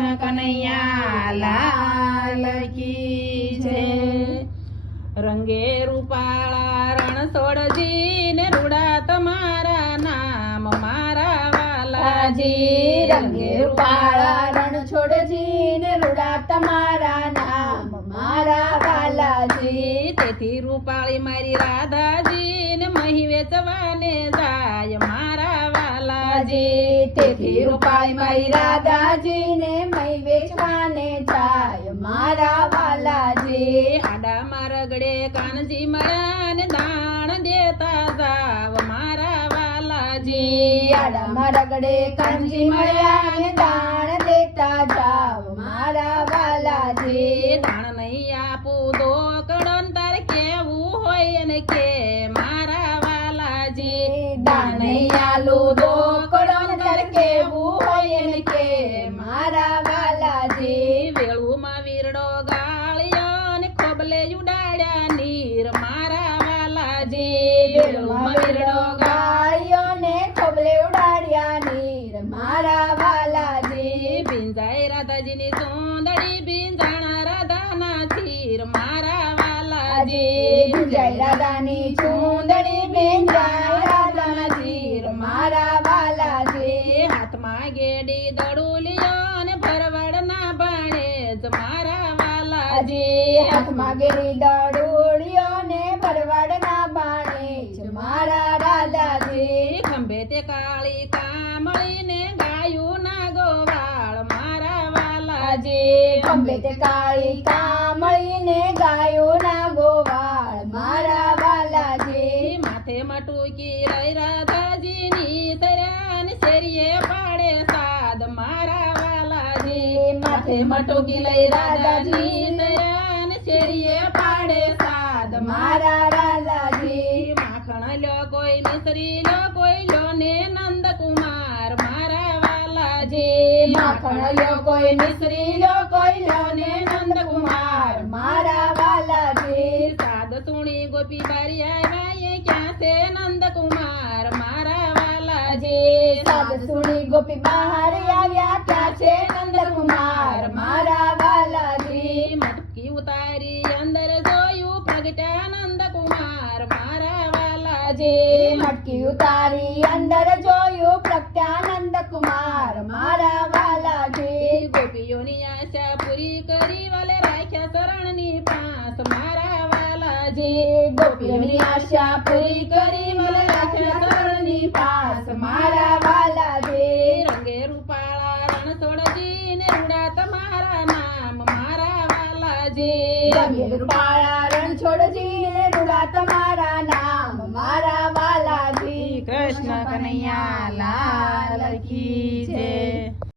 કૃષ્ણ કનૈયા લાલ કી જય. રંગે રૂપાળા રણછોડજી ને રૂડા તમારા નામ મારા વાલાજી. રંગે રૂપાળા રણ છોડજી ને રૂડા તમારા નામ મારા વાલાજી. તેથી રૂપાળી મારી રાધાજી ને મહી વેચવાને જાય મારા વાલાજી. તેથી રૂપાળી મારી રાધાજી ને કાનજી દાણ દેતા જાવ મારા વાલાજી. મારા ગડે કાંજી મળ્યા ને દાણ દેતા જાવ મારા વાલાજી. દાણ નહીં આપું દો કડન તાર કેવું હોય ને કે મારા વાલાજી. દાનૈયાલુ દોકડો વેલુમાં વીરડો ગાળ્યો ને ખોબલે ઉડાડ્યા નીર. મારા વાલાજી. ભીંજાય રાધાજીની સોંદડી ભીંજાણા રાધાના થીર મારા વાલાજી. જય રાધાની ચૂંદડી બેંજાય રાધાના ચીર મારા વાલાજી. હાથમાં ગેડી દડુલિયો ને ભરવાડના ભાણે જ. મારા વાલાજી. હાથમાં ગેડી દડોળિયો ને ભરવાડના બાણે જ મારા રાધાજી ખંભે તે કાળી કામળી ને ગાયું ના ગોવાળ મારા વાલાજી ખંભે તે કાળી કામળીને ગાયો ના ગોવાળ. મારા બાલાજી. માથે મટુકી લઈ રાધાજીની તર્યા ને શેરીએ પાડે સાદ. મારા બાલાજી માથે મટુકી લઈ રાધાજી તરાન શેરીએ પાડે સાદ. મારા બાલાજી. માખણ લ્યો કોઈ કોઈ લ્યો ને નંદકુમાર મારા વાલાજી માખણ લ્યો મિશ્રી લ્યો કોઈ લ્યો ને નંદકુમાર. મારા બાલાજી. સાદ સુણી ગોપી બારી આવ્યા એ ક્યાં છે નંદકુમાર? મારા વાલાજી સાદ સુણી ગોપી બહાર આવ્યા, ક્યાં છે નંદકુમાર? મારા વાલાજી મટકી ઉતારી અંદર જોયું, પ્રગટ્યા નંદકુમાર. મારા વાલાજી મટકી ઉતારી અંદર જોયું પ્રત્યાનંદ કુમાર મારા વાલાજી ગોપીઓની આશા પૂરી કરી વાલે રાખ્યા શરણની પાસ મારા વાલાજી ગોપીઓની આશા પૂરી કરી મને રાખ્યા શરણની પાસ. મારા વાલાજી રંગે રૂપાળા રણછોડજી ને રૂડા તમારા નામ. મારા વાલાજી રંગે રૂપાળા રણછોડજી ને રૂડા તમારા